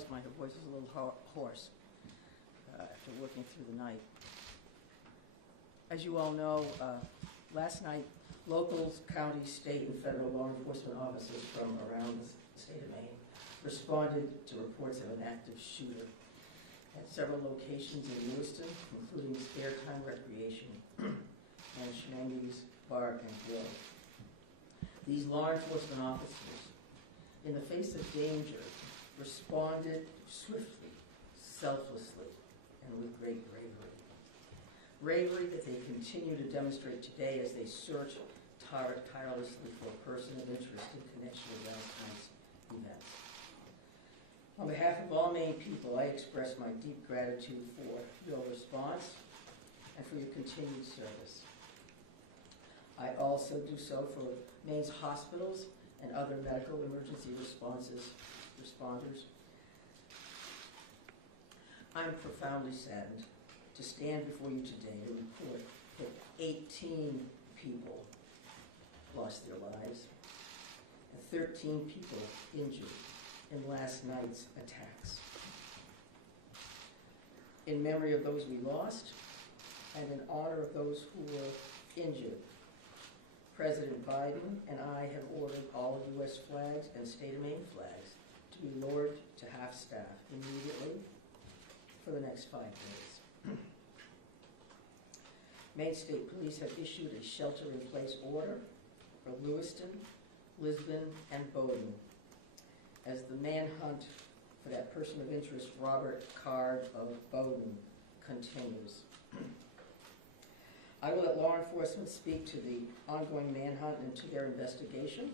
apologize, my voice is a little hoarse after working through the night. As you all know, last night, local, county, state, and federal law enforcement officers from around the state of Maine responded to reports of an active shooter at several locations in Lewiston, including Spare Time Recreation and Schmangy's Bar and Grill. These law enforcement officers, in the face of danger, responded swiftly, selflessly, and with great bravery. Bravery that they continue to demonstrate today as they search tirelessly for a person of interest in connection with last night's events. On behalf of all Maine people, I express my deep gratitude for your response and for your continued service. I also do so for Maine's hospitals and other medical emergency responders. I'm profoundly saddened to stand before you today to report that 18 people lost their lives and 13 people injured in last night's attacks. In memory of those we lost and in honor of those who were injured, President Biden and I have ordered all U.S. flags and state of Maine flags to be lowered to half-staff immediately for the next 5 days. Maine State Police have issued a shelter-in-place order for Lewiston, Lisbon, and Bowdoin as the manhunt for that person of interest, Robert Card of Bowdoin, continues. I will let law enforcement speak to the ongoing manhunt and to their investigation,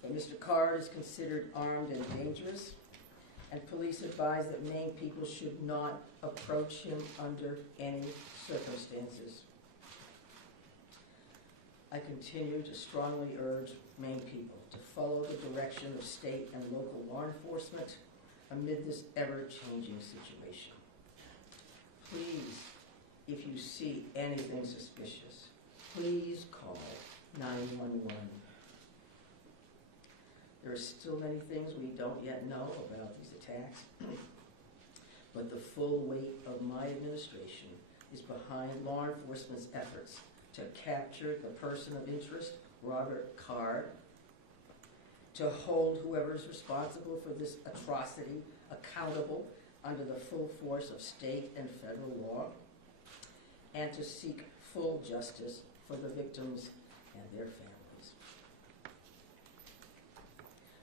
but Mr. Card is considered armed and dangerous, and police advise that Maine people should not approach him under any circumstances. I continue to strongly urge Maine people to follow the direction of state and local law enforcement amid this ever-changing situation. Please, if you see anything suspicious, please call 911. There are still many things we don't yet know about these attacks, but the full weight of my administration is behind law enforcement's efforts to capture the person of interest, Robert Card, to hold whoever is responsible for this atrocity accountable under the full force of state and federal law, and to seek full justice for the victims and their families.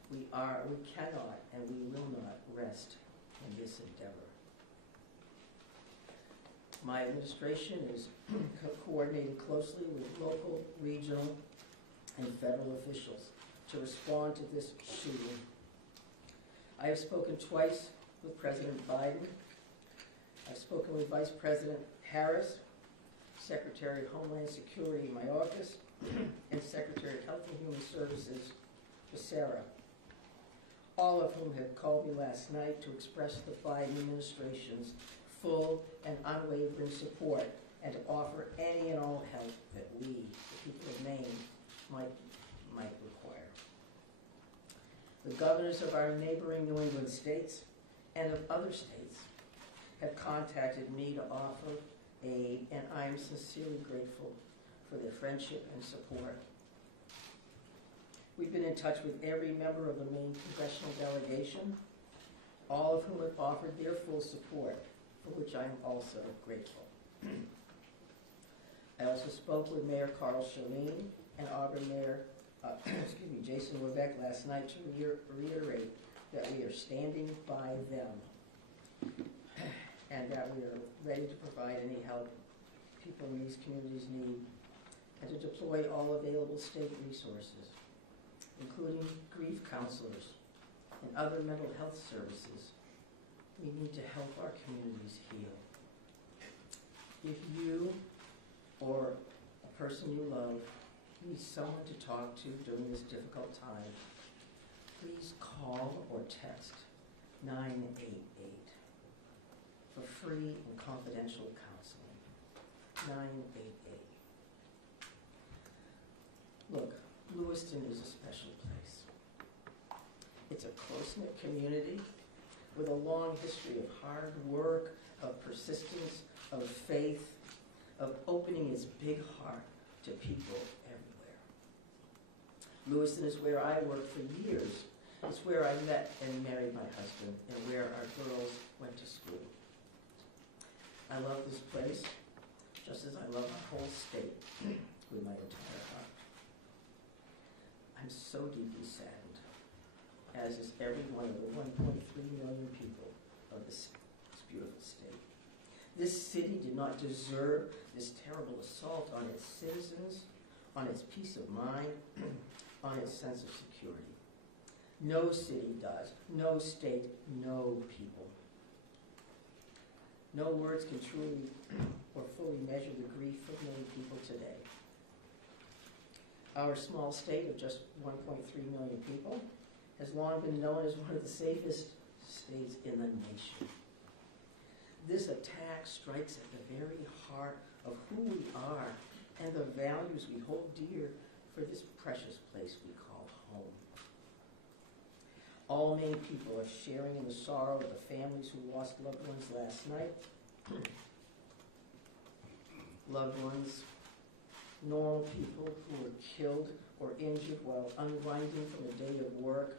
We cannot and we will not rest in this endeavor. My administration is coordinating closely with local, regional, and federal officials to respond to this shooting. I have spoken twice with President Biden. I've spoken with Vice President Harris, Secretary of Homeland Security in my office, and Secretary of Health and Human Services, Becerra, all of whom have called me last night to express the Biden administration's full and unwavering support and to offer any and all help that we, the people of Maine, might require. The governors of our neighboring New England states and of other states have contacted me to offer aid, and I'm sincerely grateful for their friendship and support. We've been in touch with every member of the Maine congressional delegation, all of whom have offered their full support, for which I am also grateful. I also spoke with Mayor Carl Chalene and Auburn Mayor Jason Webeck last night to reiterate that we are standing by them and that we are ready to provide any help people in these communities need, and to deploy all available state resources, including grief counselors and other mental health services. We need to help our communities heal. If you or a person you love needs someone to talk to during this difficult time, please call or text 988 for free and confidential counseling. 988. Look, Lewiston is a special place. It's a close-knit community with a long history of hard work, of persistence, of faith, of opening its big heart to people everywhere. Lewiston is where I worked for years. It's where I met and married my husband, and where our girls went to school. I love this place, just as I love our whole state, with my entire heart. I'm so deeply saddened, as is every one of the 1.3 million people of this beautiful state. This city did not deserve this terrible assault on its citizens, on its peace of mind, on its sense of security. No city does, no state, no people. No words can truly or fully measure the grief of many people today. Our small state of just 1.3 million people has long been known as one of the safest states in the nation. This attack strikes at the very heart of who we are and the values we hold dear for this precious place we call home. All Maine people are sharing in the sorrow of the families who lost loved ones last night. Loved ones, normal people who were killed or injured while unwinding from a day of work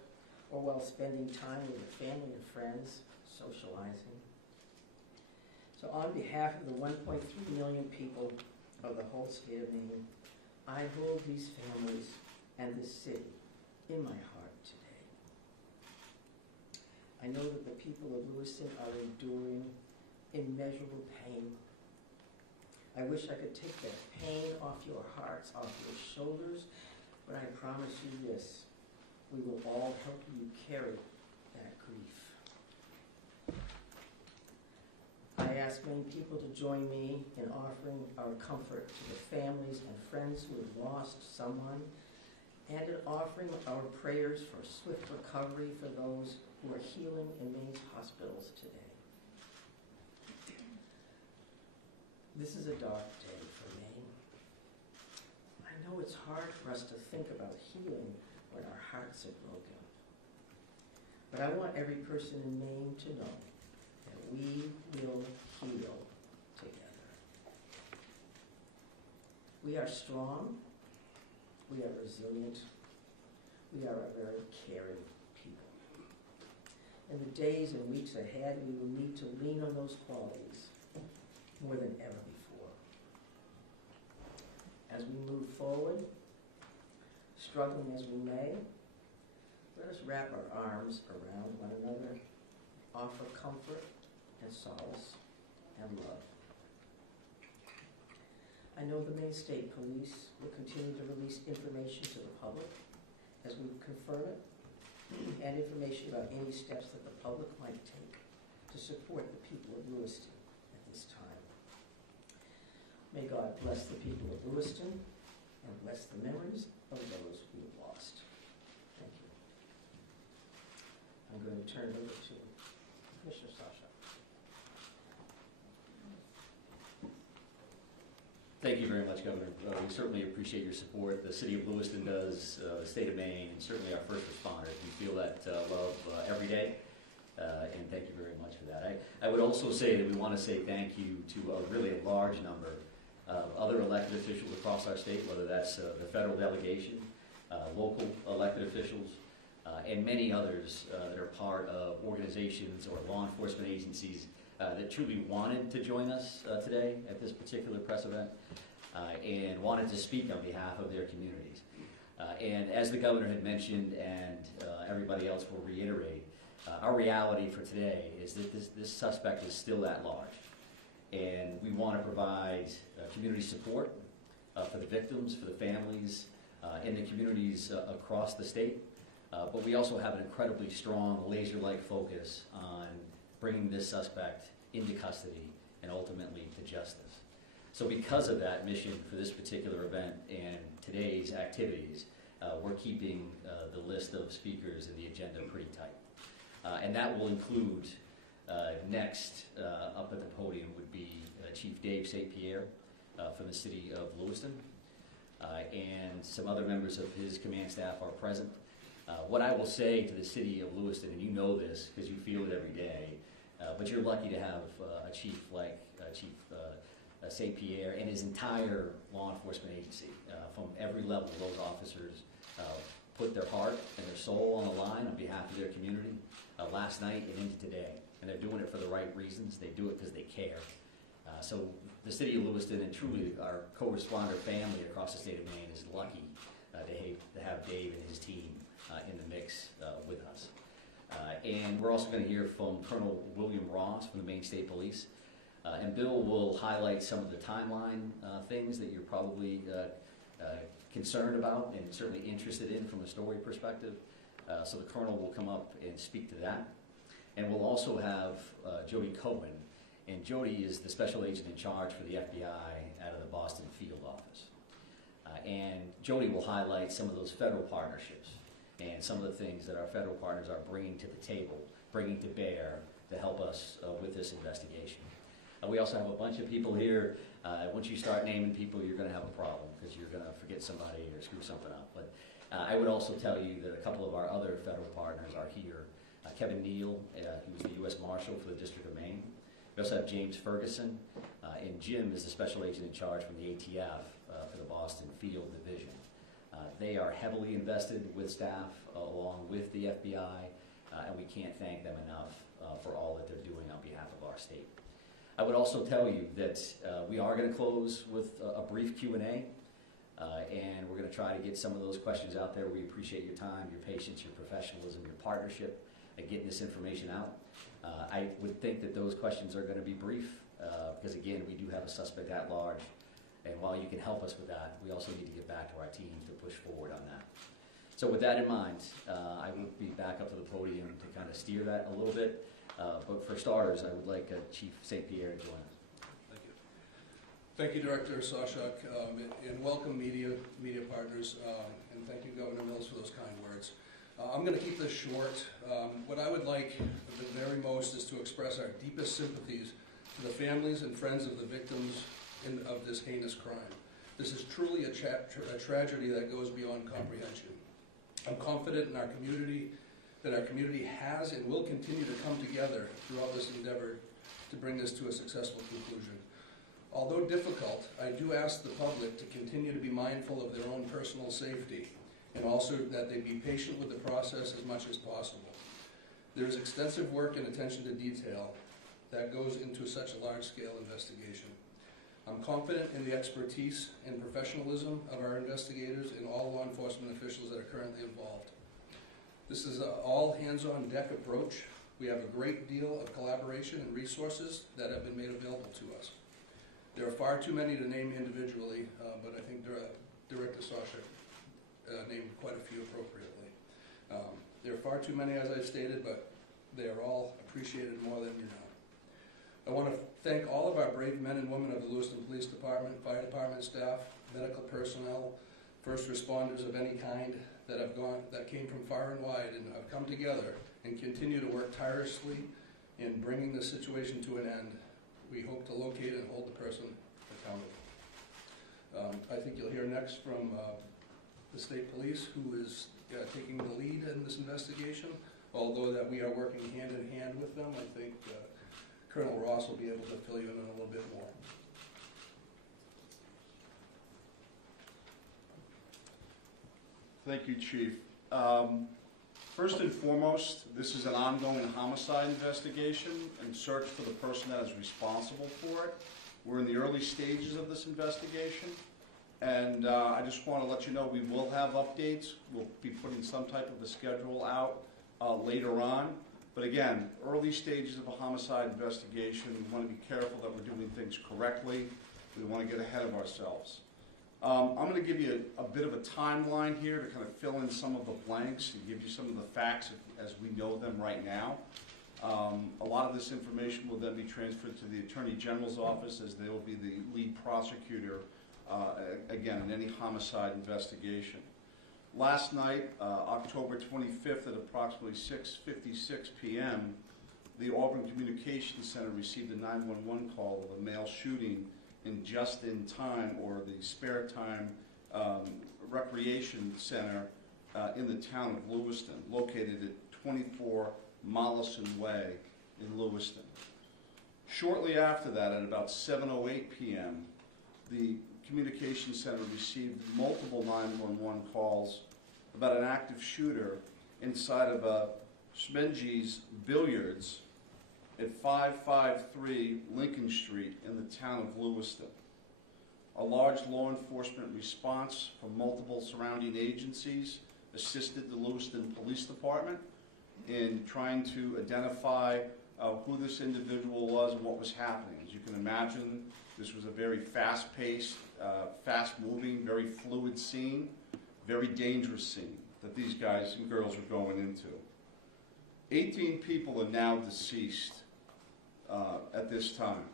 or while spending time with their family and friends, socializing. So on behalf of the 1.3 million people of the whole state of Maine, I hold these families and this city in my heart today. I know that the people of Lewiston are enduring immeasurable pain. I wish I could take that pain off your hearts, off your shoulders, but I promise you this, we will all help you carry that grief. I ask many people to join me in offering our comfort to the families and friends who have lost someone, and in offering our prayers for swift recovery for those who are healing in Maine's hospitals today. This is a dark day for Maine. I know it's hard for us to think about healing when our hearts are broken. But I want every person in Maine to know that we will heal together. We are strong, we are resilient, we are a very caring people. In the days and weeks ahead, we will need to lean on those qualities more than ever before. As we move forward, struggling as we may, let us wrap our arms around one another, offer comfort and solace and love. I know the Maine State Police will continue to release information to the public as we confirm it, and information about any steps that the public might take to support the people of Lewiston at this time. May God bless the people of Lewiston and bless the memories of those we have lost. Thank you. I'm going to turn it over to Commissioner Sasha. Thank you very much, Governor. We certainly appreciate your support. The City of Lewiston does, the state of Maine, and certainly our first responders. We feel that love every day, and thank you very much for that. I would also say that we want to say thank you to a really large number of other elected officials across our state, whether that's the federal delegation, local elected officials, and many others that are part of organizations or law enforcement agencies that truly wanted to join us today at this particular press event and wanted to speak on behalf of their communities. And as the governor had mentioned, and everybody else will reiterate, our reality for today is that this suspect is still at large. And we want to provide community support for the victims, for the families, in the communities across the state. But we also have an incredibly strong, laser-like focus on bringing this suspect into custody and ultimately to justice. So because of that mission for this particular event and today's activities, we're keeping the list of speakers in the agenda pretty tight. And that will include next up at the podium would be Chief Dave St. Pierre from the City of Lewiston, and some other members of his command staff are present. What I will say to the city of Lewiston, and you know this because you feel it every day, but you're lucky to have a chief like Chief St. Pierre and his entire law enforcement agency. From every level, those officers put their heart and their soul on the line on behalf of their community last night and into today. And they're doing it for the right reasons. They do it because they care. So the city of Lewiston and truly our co-responder family across the state of Maine is lucky to have Dave and his team in the mix with us. And we're also going to hear from Colonel William Ross from the Maine State Police. And Bill will highlight some of the timeline things that you're probably concerned about and certainly interested in from a story perspective. So the Colonel will come up and speak to that. And we'll also have Jody Cohen. And Jody is the special agent in charge for the FBI out of the Boston field office. And Jody will highlight some of those federal partnerships and some of the things that our federal partners are bringing to the table, bringing to bear to help us with this investigation. We also have a bunch of people here. Once you start naming people, you're going to have a problem because you're going to forget somebody or screw something up. But I would also tell you that a couple of our other federal partners are here. Kevin Neal, he was the U.S. Marshal for the District of Maine. We also have James Ferguson, and Jim is the special agent in charge from the ATF for the Boston Field Division. They are heavily invested with staff along with the FBI, and we can't thank them enough for all that they're doing on behalf of our state. I would also tell you that we are going to close with a brief Q&A, and we're going to try to get some of those questions out there. We appreciate your time, your patience, your professionalism, your partnership at getting this information out. I would think that those questions are going to be brief because, again, we do have a suspect at large. And while you can help us with that, we also need to get back to our teams to push forward on that. So with that in mind, I will be back up to the podium to kind of steer that a little bit. But for starters, I would like Chief St. Pierre to join us. Thank you. Thank you, Director Sawchuk, and welcome media partners, and thank you, Governor Mills, for those kind words. I'm going to keep this short. What I would like the very most is to express our deepest sympathies to the families and friends of the victims of this heinous crime. This is truly a tragedy that goes beyond comprehension. I'm confident in our community, that our community has and will continue to come together throughout this endeavor to bring this to a successful conclusion. Although difficult, I do ask the public to continue to be mindful of their own personal safety and also that they be patient with the process as much as possible. There is extensive work and attention to detail that goes into such a large-scale investigation. I'm confident in the expertise and professionalism of our investigators and all law enforcement officials that are currently involved. This is an all-hands-on-deck approach. We have a great deal of collaboration and resources that have been made available to us. There are far too many to name individually, but I think Director Sawchuk named quite a few appropriately. There are far too many, as I've stated, but they are all appreciated more than you know. I want to thank all of our brave men and women of the Lewiston Police Department, Fire Department staff, medical personnel, first responders of any kind that came from far and wide and have come together and continue to work tirelessly in bringing this situation to an end. We hope to locate and hold the person accountable. I think you'll hear next from the state police, who is taking the lead in this investigation. Although that we are working hand in hand with them, I think Colonel Ross will be able to fill you in a little bit more. Thank you, Chief. First and foremost, this is an ongoing homicide investigation and search for the person that is responsible for it. We're in the early stages of this investigation, and I just want to let you know we will have updates. We'll be putting some type of a schedule out later on. But again, early stages of a homicide investigation, we want to be careful that we're doing things correctly. We want to get ahead of ourselves. I'm going to give you a bit of a timeline here to kind of fill in some of the blanks and give you some of the facts as we know them right now. A lot of this information will then be transferred to the Attorney General's office, as they will be the lead prosecutor, again, in any homicide investigation. Last night, October 25th at approximately 6:56 p.m., the Auburn Communications Center received a 911 call of a male shooting in Just in Time, or the Spare Time Recreation Center in the town of Lewiston, located at 24 Mollison Way in Lewiston. Shortly after that, at about 7:08 p.m., the communications center received multiple 911 calls about an active shooter inside of a Schmenge's Billiards at 553 Lincoln Street in the town of Lewiston. A large law enforcement response from multiple surrounding agencies assisted the Lewiston Police Department in trying to identify who this individual was and what was happening. As you can imagine, this was a very fast-paced, fast-moving, very fluid scene, very dangerous scene that these guys and girls were going into. 18 people are now deceased at this time.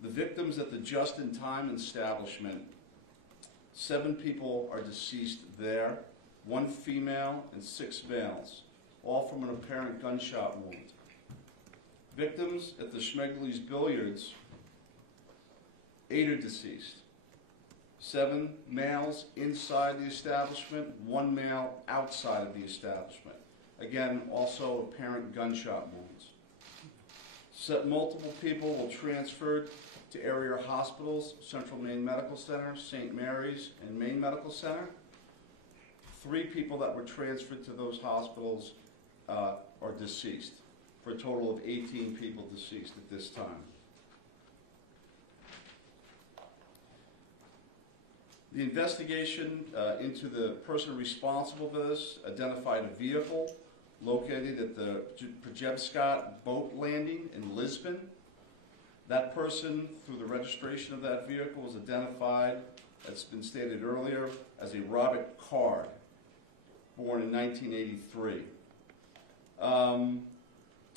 The victims at the just-in-time establishment, 7 people are deceased there, 1 female and 6 males, all from an apparent gunshot wound. Victims at the Schmenge's Billiards, 8 are deceased. 7 males inside the establishment, 1 male outside of the establishment. Again, also apparent gunshot wounds. Multiple people were transferred to area hospitals, Central Maine Medical Center, St. Mary's, and Maine Medical Center. 3 people that were transferred to those hospitals are deceased, for a total of 18 people deceased at this time. The investigation into the person responsible for this identified a vehicle located at the Pajebscott boat landing in Lisbon. That person, through the registration of that vehicle, was identified, as been stated earlier, as a Robert Card, born in 1983.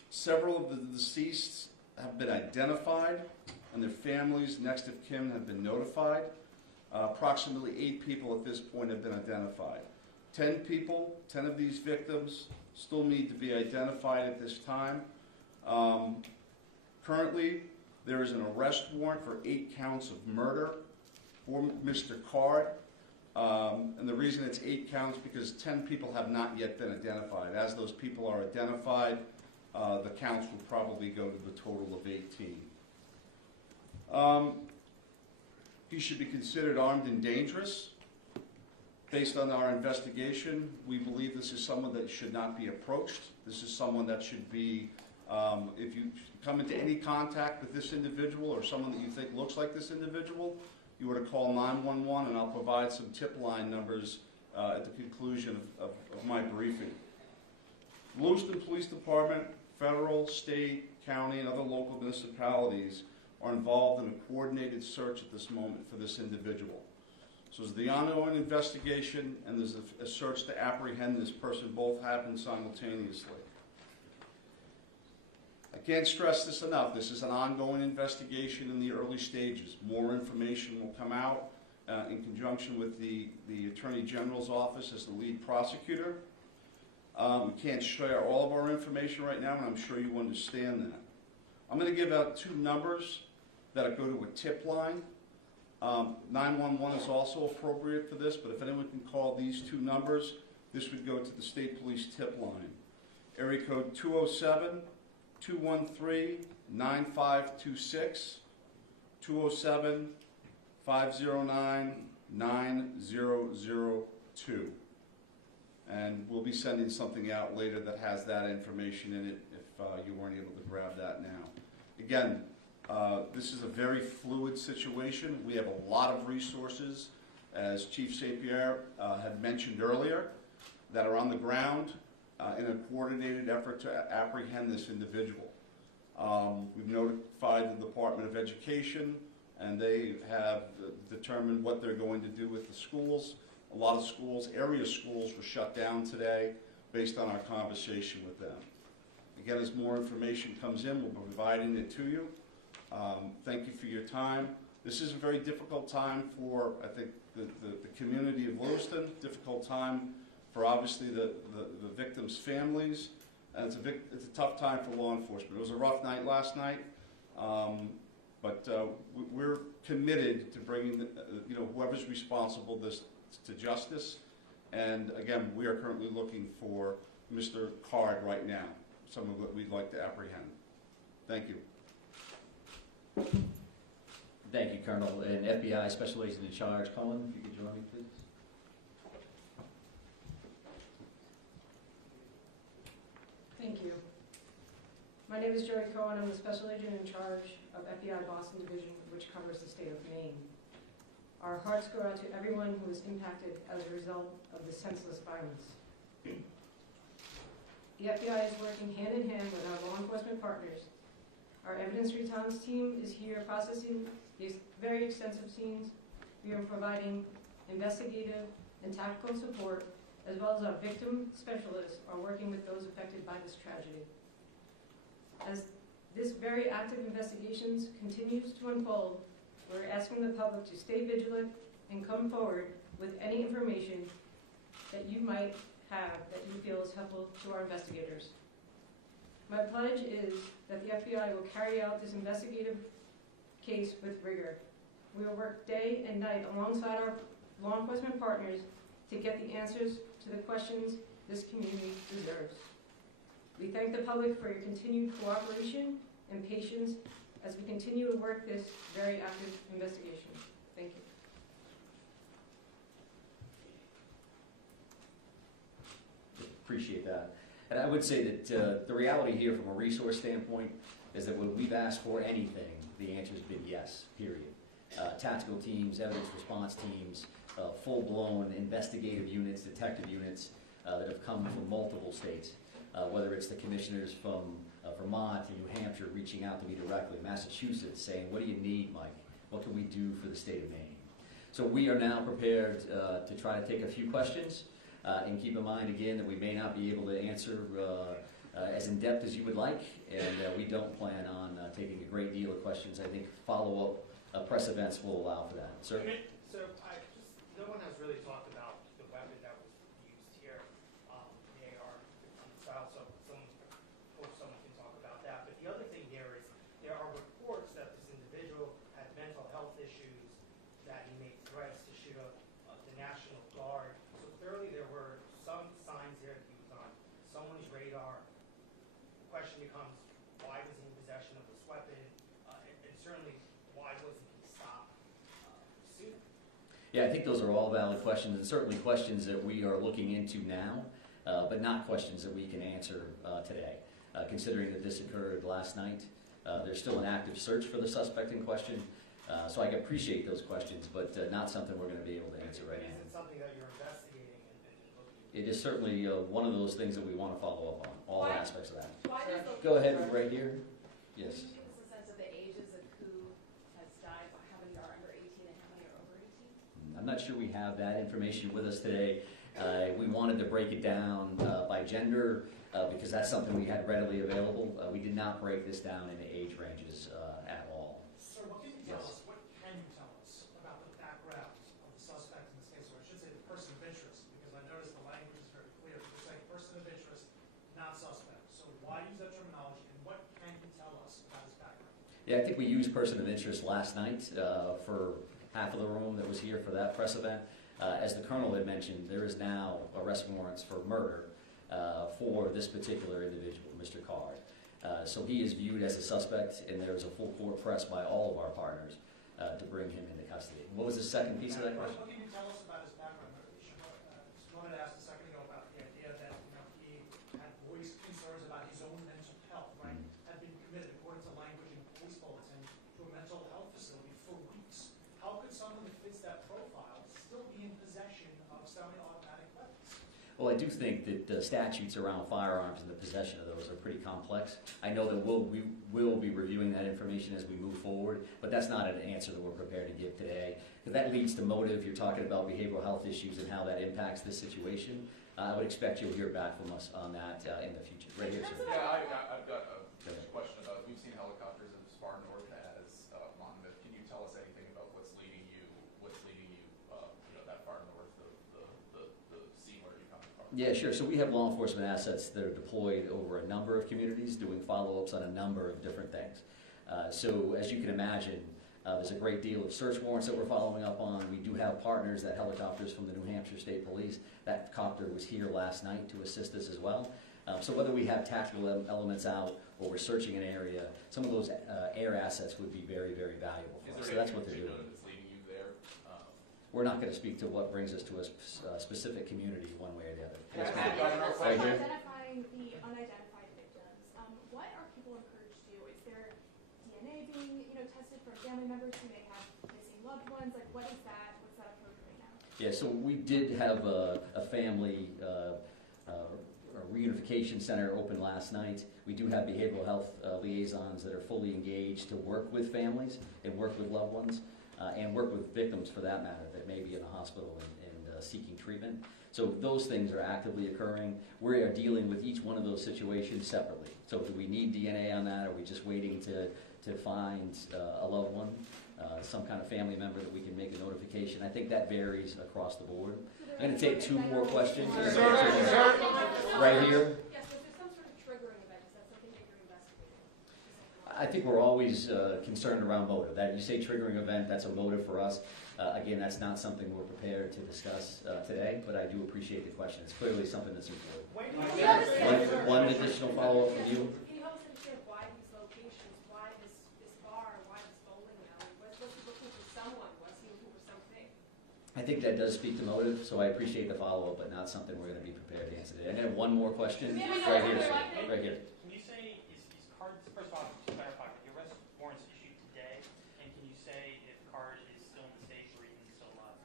Several of the deceased have been identified, and their families, next of kin, have been notified. Approximately 8 people at this point have been identified. 10 people, 10 of these victims, still need to be identified at this time. Currently, there is an arrest warrant for 8 counts of murder for Mr. Card. And the reason it's 8 counts because 10 people have not yet been identified. As those people are identified, the counts will probably go to the total of 18. He should be considered armed and dangerous. Based on our investigation, we believe this is someone that should not be approached. This is someone that should be, if you come into any contact with this individual or someone that you think looks like this individual, you were to call 911, and I'll provide some tip line numbers at the conclusion of my briefing. Lewiston Police Department, federal, state, county, and other local municipalities are involved in a coordinated search at this moment for this individual. So there's the ongoing investigation, and there's a search to apprehend this person. Both happen simultaneously. I can't stress this enough. This is an ongoing investigation in the early stages. More information will come out in conjunction with the Attorney General's office as the lead prosecutor. We can't share all of our information right now, and I'm sure you understand that. I'm going to give out 2 numbers that go to a tip line. 911 is also appropriate for this, but if anyone can call these 2 numbers, this would go to the State Police tip line. Area code 207-213-9526, 207-509-9002. And we'll be sending something out later that has that information in it if you weren't able to grab that now. Again, this is a very fluid situation. We have a lot of resources, as Chief St. Pierre had mentioned earlier, that are on the ground in a coordinated effort to apprehend this individual. We've notified the Department of Education, and they have determined what they're going to do with the schools. A lot of schools, area schools, were shut down today based on our conversation with them. Again, as more information comes in, we'll be providing it to you. Thank you for your time. This is a very difficult time for, I think, the community of Lewiston, difficult time for obviously the victims' families, and it's a tough time for law enforcement. It was a rough night last night, but we're committed to bringing whoever's responsible this to justice, And again, we are currently looking for Mr. Card right now, someone that we'd like to apprehend. Thank you. Thank you, Colonel. And FBI Special Agent in Charge, Colin, if you could join me, please. Thank you. My name is Jerry Cohen. I'm the Special Agent in charge of FBI Boston Division, which covers the state of Maine. Our hearts go out to everyone who was impacted as a result of the senseless violence. The FBI is working hand in hand with our law enforcement partners. Our evidence response team is here processing these very extensive scenes. We are providing investigative and tactical support, as well as our victim specialists are working with those affected by this tragedy. As this very active investigations continues to unfold, we're asking the public to stay vigilant and come forward with any information that you might have that you feel is helpful to our investigators. My pledge is that the FBI will carry out this investigative case with rigor. We will work day and night alongside our law enforcement partners to get the answers to the questions this community deserves. We thank the public for your continued cooperation and patience as we continue to work this very active investigation. Thank you. Appreciate that. And I would say that the reality here from a resource standpoint is that when we've asked for anything, the answer's been yes, period. Tactical teams, evidence response teams, full-blown investigative units, detective units that have come from multiple states, whether it's the commissioners from Vermont and New Hampshire reaching out to me directly, Massachusetts saying, what do you need, Mike? What can we do for the state of Maine? So we are now prepared to try to take a few questions and keep in mind again that we may not be able to answer as in-depth as you would like, and we don't plan on taking a great deal of questions. I think follow-up press events will allow for that. Sir? So no one has really talked about the weapon that was used here, the AR-15 style, so hope someone can talk about that. But the other thing here is there are reports that this individual had mental health issues, that he made threats to shoot up the National Guard. So clearly there were some signs here that he was on someone's radar. The question becomes, why was he in possession of this weapon? And certainly, why wasn't he stopped sooner? Yeah, I think those are all valid questions, and certainly questions that we are looking into now, but not questions that we can answer today. Considering that this occurred last night, there's still an active search for the suspect in question, so I appreciate those questions, but not something we're going to be able to answer right now. Is it something that you're investigating and looking into? It is certainly one of those things that we want to follow up on, all aspects of that. Why does the Go ahead, right here. Yes. Can you give us a sense of the ages of who has died, how many are under 18 and how many are over 18? I'm not sure we have that information with us today. We wanted to break it down by gender because that's something we had readily available. We did not break this down into age ranges at all. Sir, what can you tell us, what can you tell us about the background of the suspect in this case, or I should say the person of interest, because I noticed the language is very clear. You're saying person of interest, not suspect. So why use that terminology, and what can you tell us about his background? Yeah, I think we used person of interest last night for half of the room that was here for that press event. As the Colonel had mentioned, there is now arrest warrants for murder for this particular individual, Mr. Card. So he is viewed as a suspect, and there is a full court press by all of our partners to bring him into custody. What was the second piece of that question? What can you tell us about his background? I wanted to ask a second ago about the idea that he had voiced concerns about his own mental health, right? Had been committed, according to language in the police bulletin, to a mental health facility for weeks. How could someone that fits that profile still be in possession of semi-automatic weapons? Well, I do think that the statutes around firearms and the possession of those are pretty complex. I know that we will be reviewing that information as we move forward, but that's not an answer that we're prepared to give today. Because that leads to motive. You're talking about behavioral health issues and how that impacts this situation. I would expect you'll hear back from us on that in the future. Right here, sir. Yeah, I've got a question about, we've seen helicopters as far north as Monmouth. Can you tell us anything about what's leading you that far north of the scene where you're coming from? Yeah, sure. So we have law enforcement assets that are deployed over a number of communities doing follow-ups on a number of different things. So as you can imagine, There's a great deal of search warrants that we're following up on. We do have partners, that helicopters from the New Hampshire State Police. That copter was here last night to assist us as well. So whether we have tactical elements out or we're searching an area, some of those air assets would be very, very valuable for us. So that's what they're doing. That's leading you there? We're not going to speak to what brings us to a specific community one way or the other. Yes, Yes, ma'am. Governor, Right here. Identifying the unidentified victims, what are people encouraged to do? Is there DNA being, tested from family members who may have missing loved ones? Like, what is that? What's that approach right now? Yeah, so we did have a family reunification center open last night. We do have behavioral health liaisons that are fully engaged to work with families and work with loved ones and work with victims, for that matter, that may be in the hospital and seeking treatment. So those things are actively occurring. We are dealing with each one of those situations separately. So do we need DNA on that? Are we just waiting to find a loved one, some kind of family member that we can make a notification? I think that varies across the board. I'm going to take 2 more questions. Right here. Yes, so if there's some sort of triggering event, is that something that you're investigating? I think we're always concerned around motive. That you say triggering event, that's a motive for us. Again, that's not something we're prepared to discuss today, but I do appreciate the question. It's clearly something that's important. When do you One additional follow-up from you. Can you help us understand why these locations, why this bar, why this bowling alley? Was he looking for someone? Was he looking for something? I think that does speak to motive, so I appreciate the follow-up, but not something we're going to be prepared to answer today. I'm going to have one more question. Right here, sir. Right here. Can you say, is card, first of all, to clarify, the arrest warrants issued today, and can you say if card is still in the state or even still alive?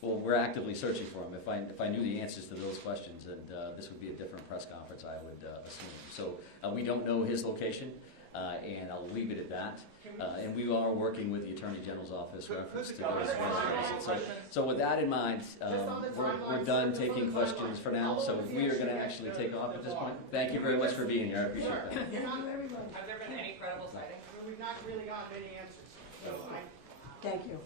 Well, we're actively searching for him. If I knew the answers to those questions, and this would be a different press conference, I would assume. So we don't know his location, and I'll leave it at that. And we are working with the Attorney General's office reference to those. So with that in mind, we're done taking questions for now. So we are going to actually take off at this point. Thank you very much for being here. I appreciate that. Have there been any credible sightings? We've not really gotten any answers. So Thank you.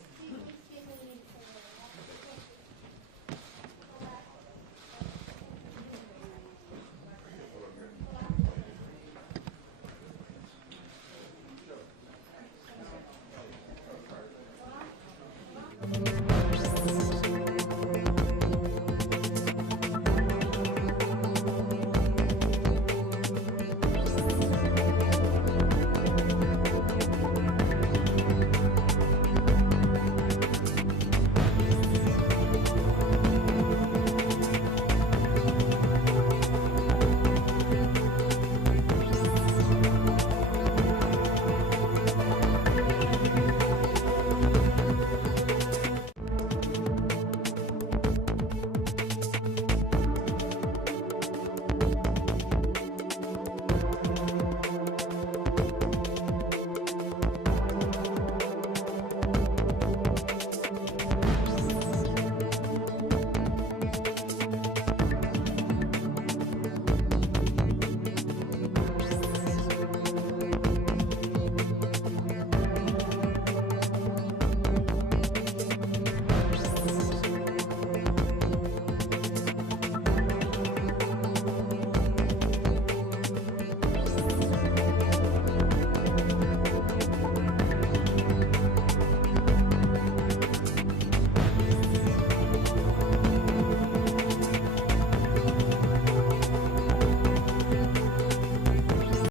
Thank you.